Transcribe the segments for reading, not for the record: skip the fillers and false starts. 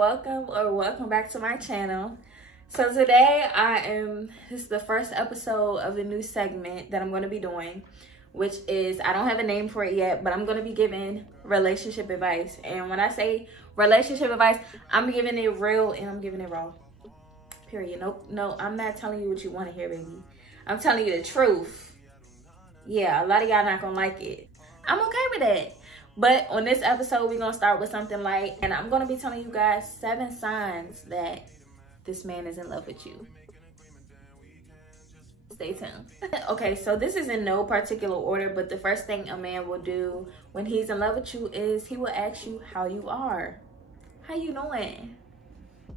welcome back to my channel. So today this is the first episode of a new segment that I'm going to be doing, which is, I don't have a name for it yet, but I'm going to be giving relationship advice. And when I say relationship advice, I'm giving it real and I'm giving it raw. Period. No, I'm not telling you what you want to hear, baby. I'm telling you the truth. Yeah, a lot of y'all not going to like it. I'm okay with that. But on this episode, we're going to start with something light. And I'm going to be telling you guys 7 signs that this man is in love with you. Stay tuned. Okay, so this is in no particular order, but the first thing a man will do when he's in love with you is he will ask you how you are. How you doing?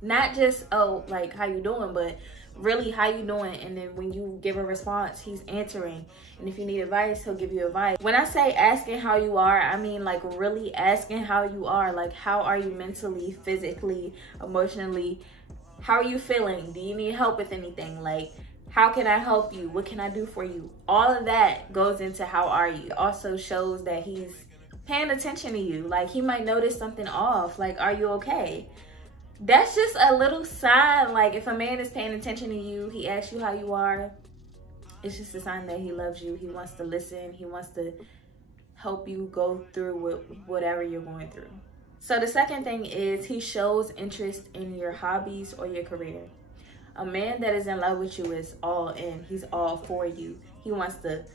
Not just, oh, like, how you doing, but really, how you doing? And then when you give a response, he's answering. And if you need advice, he'll give you advice. When I say asking how you are, I mean like really asking how you are. Like, how are you mentally, physically, emotionally? How are you feeling? Do you need help with anything? Like, how can I help you? What can I do for you? All of that goes into how are you. It also shows that he's paying attention to you. Like, he might notice something off. Like, are you okay? That's just a little sign. Like, if a man is paying attention to you, he asks you how you are, it's just a sign that he loves you. He wants to listen. He wants to help you go through whatever you're going through. So the second thing is he shows interest in your hobbies or your career. A man that is in love with you is all in. He's all for you. He wants to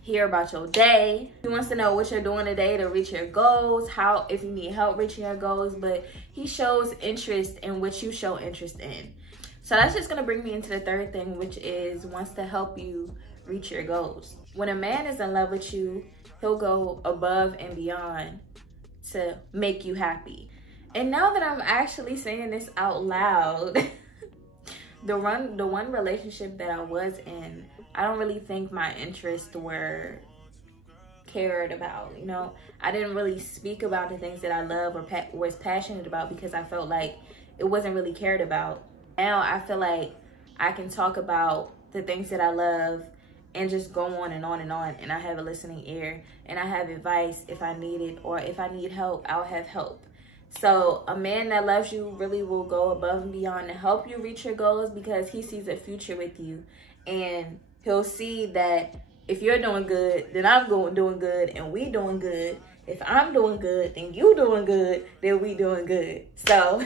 hear about your day. He wants to know what you're doing today to reach your goals, if you need help reaching your goals, but he shows interest in what you show interest in. So that's just gonna bring me into the third thing, which is wants to help you reach your goals. When a man is in love with you, he'll go above and beyond to make you happy. And now that I'm actually saying this out loud, the one relationship that I was in, I don't really think my interests were cared about, you know? I didn't really speak about the things that I love or was passionate about because I felt like it wasn't really cared about. Now I feel like I can talk about the things that I love and just go on and on and on, and I have a listening ear and I have advice if I need it, or if I need help, I'll have help. So a man that loves you really will go above and beyond to help you reach your goals because he sees a future with you. And he'll see that if you're doing good, then I'm doing good, and we doing good. If I'm doing good, then you doing good, then we doing good. So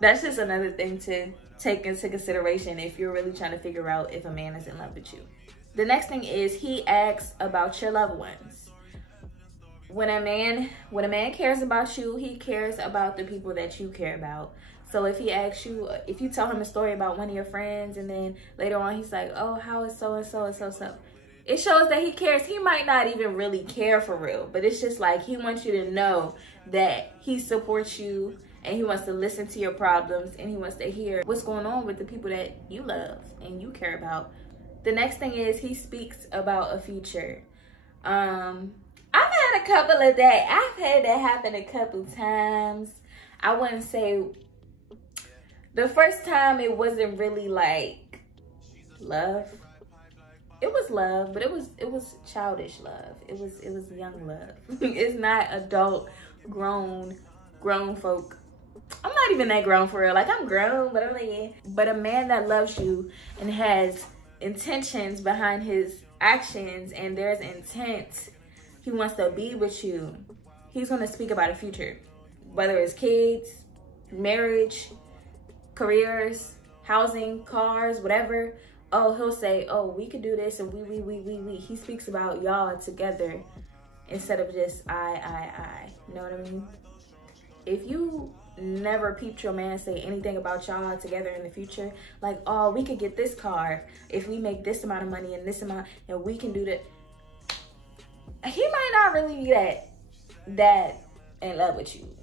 that's just another thing to take into consideration if you're really trying to figure out if a man is in love with you. The next thing is he asks about your loved ones. When a man cares about you, he cares about the people that you care about. So if he asks you, if you tell him a story about one of your friends and then later on he's like, oh, how is so-and-so and so-so, it shows that he cares. He might not even really care for real, but it's just like he wants you to know that he supports you and he wants to listen to your problems and he wants to hear what's going on with the people that you love and you care about. The next thing is he speaks about a future. I've had a couple of that. I've had that happen a couple times. I wouldn't say the first time it wasn't really like love. It was love, but it was childish love. It was young love. It's not adult, grown folk. I'm not even that grown for real. Like, I'm grown, but I'm like, yeah. But a man that loves you and has intentions behind his actions and there's intent, he wants to be with you, he's going to speak about a future. Whether it's kids, marriage, careers, housing, cars, whatever. Oh, he'll say, oh, we could do this, and we. He speaks about y'all together instead of just I. You know what I mean? If you never peeped your man say anything about y'all together in the future, like, oh, we could get this car if we make this amount of money and this amount, and we can do that. He might not really be that in love with you,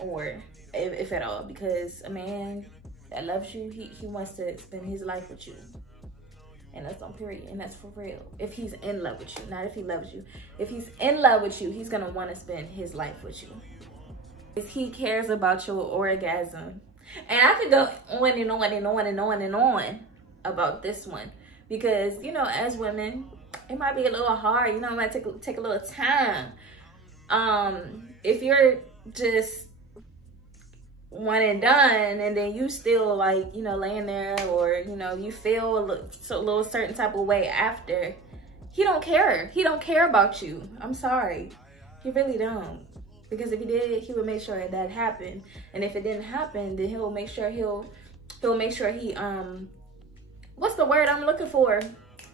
or if at all, because a man that loves you, he wants to spend his life with you. And that's on period, and that's for real. If he's in love with you, not if he loves you. If he's in love with you, he's gonna want to spend his life with you. If he cares about your orgasm. And I could go on and on and on and on and on about this one, because, you know, as women, it might be a little hard, you know, it might take a little time. If you're just one and done, and then you still like, you know, laying there, or, you know, you feel a little certain type of way after, he don't care. He don't care about you. I'm sorry. He really don't. Because if he did, he would make sure that happened. And if it didn't happen, then he'll make sure he what's the word I'm looking for?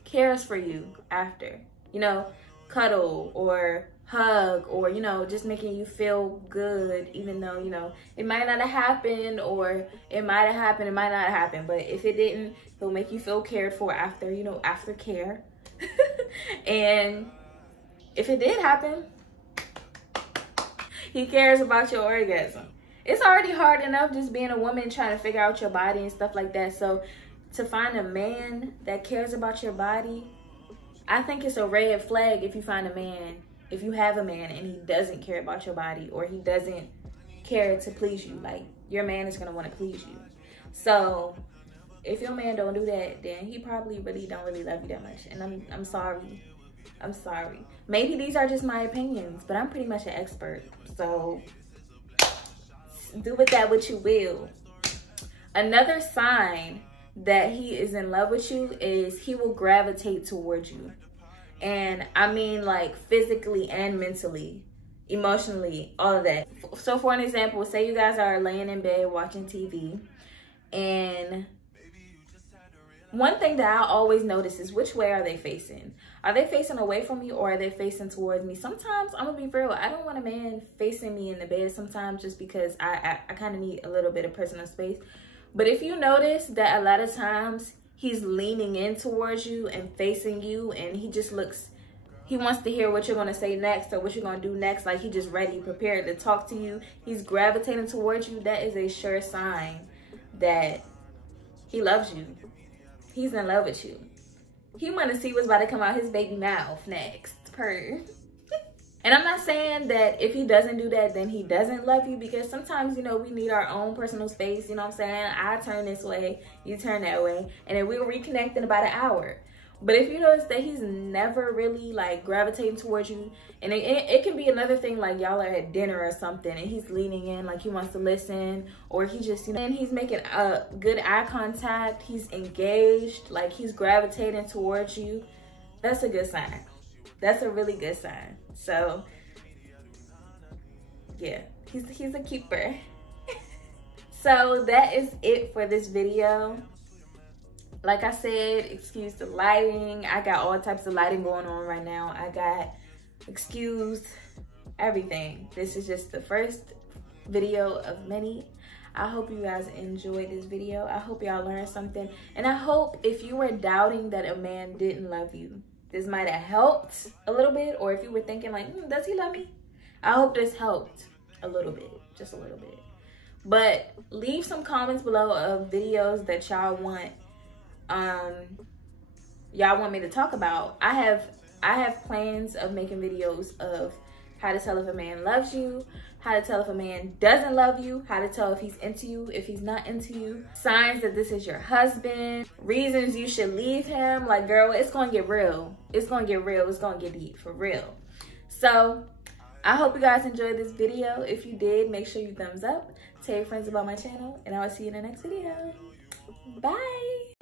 Cares for you after. You know, cuddle or hug, or, you know, just making you feel good, even though, you know, it might not have happened, or it might have happened, it might not have happened. But if it didn't, he'll make you feel cared for after, you know, aftercare. And if it did happen, he cares about your orgasm. It's already hard enough just being a woman trying to figure out your body and stuff like that. So to find a man that cares about your body, I think it's a red flag if you find a man, if you have a man and he doesn't care about your body, or he doesn't care to please you. Like, your man is going to want to please you. So if your man don't do that, then he probably really don't really love you that much. And I'm sorry. I'm sorry. Maybe these are just my opinions, but I'm pretty much an expert. So do with that what you will. Another sign that he is in love with you is he will gravitate towards you. And I mean, like, physically and mentally, emotionally, all of that. So for an example, say you guys are laying in bed watching TV, and one thing that I always notice is which way are they facing? Are they facing away from me, or are they facing towards me? Sometimes, I'm gonna be real, I don't want a man facing me in the bed sometimes, just because I kind of need a little bit of personal space. But if you notice that a lot of times he's leaning in towards you and facing you, and he just looks, he wants to hear what you're gonna say next, or what you're gonna do next, like he just ready, prepared to talk to you, he's gravitating towards you, that is a sure sign that he loves you. He's in love with you. He want to see what's about to come out his baby mouth next. Purr. And I'm not saying that if he doesn't do that, then he doesn't love you, because sometimes, you know, we need our own personal space. You know what I'm saying? I turn this way, you turn that way, and then we'll reconnect in about an hour. But if you notice that he's never really like gravitating towards you, and it can be another thing, like y'all are at dinner or something and he's leaning in like he wants to listen, or he just, you know, and he's making a good eye contact, he's engaged, like he's gravitating towards you, that's a good sign. That's a really good sign. So yeah, he's a keeper. So that is it for this video. Like I said, excuse the lighting. I got all types of lighting going on right now. I got, excuse everything. This is just the first video of many. I hope you guys enjoyed this video. I hope y'all learned something. And I hope if you were doubting that a man didn't love you, this might have helped a little bit. Or if you were thinking like, does he love me? I hope this helped a little bit, just a little bit. But leave some comments below of videos that y'all want me to talk about. I have plans of making videos of how to tell if a man loves you, how to tell if a man doesn't love you, how to tell if he's into you, if he's not into you, signs that this is your husband, reasons you should leave him. Like, girl, it's gonna get real. It's gonna get real. It's gonna get deep, for real. So I hope you guys enjoyed this video. If you did, make sure you thumbs up, tell your friends about my channel, and I will see you in the next video. Bye.